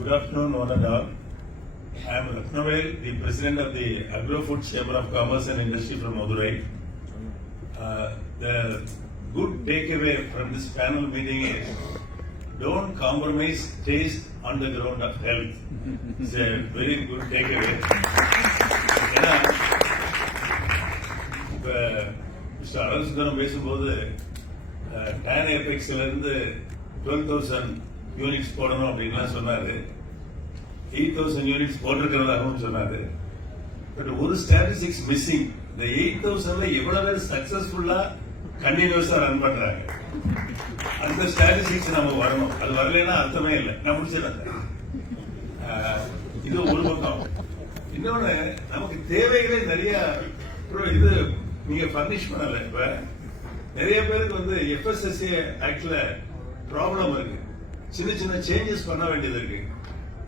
Good afternoon, one and all. I am Ratnavel, the President of the Agro-Food Chamber of Commerce and Industry from Madurai. The good takeaway from this panel meeting is don't compromise taste on the ground of health. It's a very good takeaway. ஏன்னா இப்போ mister Azhagusundaram பேசும்போது tan எபெக்ஸ்ல இருந்து 12,000 units போடணும் அப்படின்லாம் சொன்னாரு. 8,000 units போட்டிருக்கிறதாகவும் சொன்னாரு. But ஒரு statistics missing. இந்த 8,000ல எவ்வளவு பேர் சக்சஸ்ஃபுல்லா கண்டினியூஸா ரன் பண்றாங்க, அந்த ஸ்டாட்டிஸ்டிக்ஸ் நம்ம வரணும். அது வரலன்னா அர்த்தமே இல்லை. நான் முடிச்சிடறேன். இது ஒரு பக்கம். இன்னொன்னு, நமக்கு தேவைகளே நிறைய. இது நீங்க பர்னிஷ் பண்ணல. இப்ப நிறைய பேருக்கு வந்து FSSA ஆக்ட்ல ப்ராப்ளம் இருக்கு. சின்ன சின்ன சேஞ்சஸ் பண்ண வேண்டியது இருக்கு.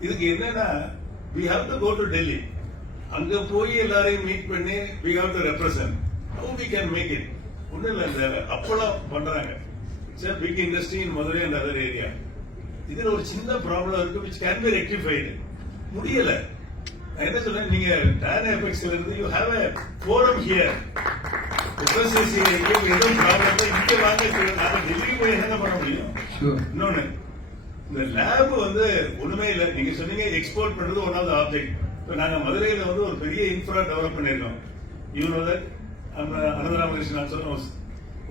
இதுக்கு என்னன்னா, we have to go to Delhi. அங்க போய் எல்லாரையும் மீட் பண்ணி we have to represent. How we can make it? ஒன்னும் இல்ல, இந்த அப்பளம் பண்றாங்க. It's a big industry in Madurai and other area. இதுல ஒரு சின்ன ப்ராப்ளம் இருக்கு which can be rectified. முடியல. நான் என்ன சொல்றேன், நீங்க டான் எபெக்ஸ்ல இருந்து you have a forum here. FSSA எதுவும் ப்ராப்ளம் இங்க வாங்க, நாங்க டெல்லிக்கு போய் என்ன பண்ண முடியும்? இன்னொன்னு, இந்த லேப் வந்து ஒண்ணுமே இல்ல. நீங்க சொன்னீங்க எக்ஸ்போர்ட் பண்றது ஒன் ஆஃப் த ஆப்ஜெக்ட். இப்ப நாங்க மதுரையில வந்து ஒரு பெரிய இன்ஃப்ரா டெவலப் பண்ணிருக்கோம். அனந்தராமகிருஷ்ணன் சொன்ன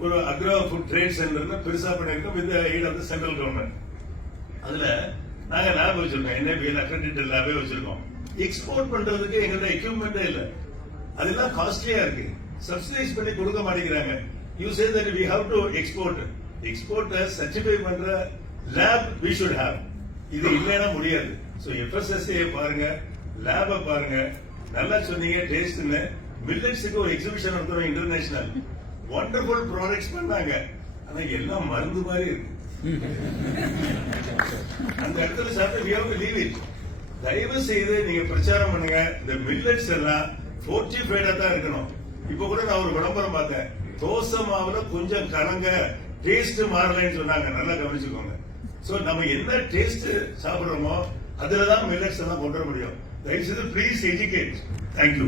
ஒரு அக்ரோ ஃபுட் ட்ரேட் சென்டர் பெருசா பண்ணிருக்கோம் with aid of the central government. அதுல நாங்க லேப் வச்சிருக்கோம். NABL அக்ரெடிட்டட் லேபே வச்சிருக்கோம். எக்ஸ்போர்ட் பண்றதுக்கு எங்கள்ட்ட எக்யூப்மெண்டே இல்ல. அதெல்லாம் காஸ்ட்லியா இருக்கு. சப்சிடைஸ் பண்ணி கொடுக்க மாட்டேங்கிறாங்க. You say that we have to export. Export certify பண்ற லேப் we should have. இது இல்லைன்னா முடியாது. சோ FSSA பாருங்க, லேப பாருங்க. நல்லா சொன்னீங்க டேஸ்ட்னு. மில்லட்ஸுக்கு ஒரு எக்ஸிபிஷன் நடத்துறோம் இன்டர்நேஷனல். வண்டர்ஃபுல் ப்ராடக்ட்ஸ் பண்ணாங்க. ஆனா எல்லாம் மருந்து மாதிரி இருக்கு. அந்த இடத்துல சாப்பிட்டு we have to leave it. தயவு செய்து நீங்க பிரச்சாரம் பண்ணுங்க. இந்த மில்லட்ஸ் எல்லாம் ஃபோர்ட்டிஃபைடா தான் இருக்கணும். இப்ப கூட நான் ஒரு விளம்பரம் பார்த்தேன். தோசை மாவுல கொஞ்சம் கலங்க, டேஸ்ட் மாறலன்னு சொன்னாங்க. நல்லா கவனிச்சுக்கோங்க. சோ நம்ம என்ன டேஸ்ட் சாப்பிடுறோமோ அதுலதான் மில்லட்ஸ் எல்லாம் கொண்டு வர முடியும். தயவு செய்து ப்ளீஸ் எஜுகேட். தேங்க்யூ.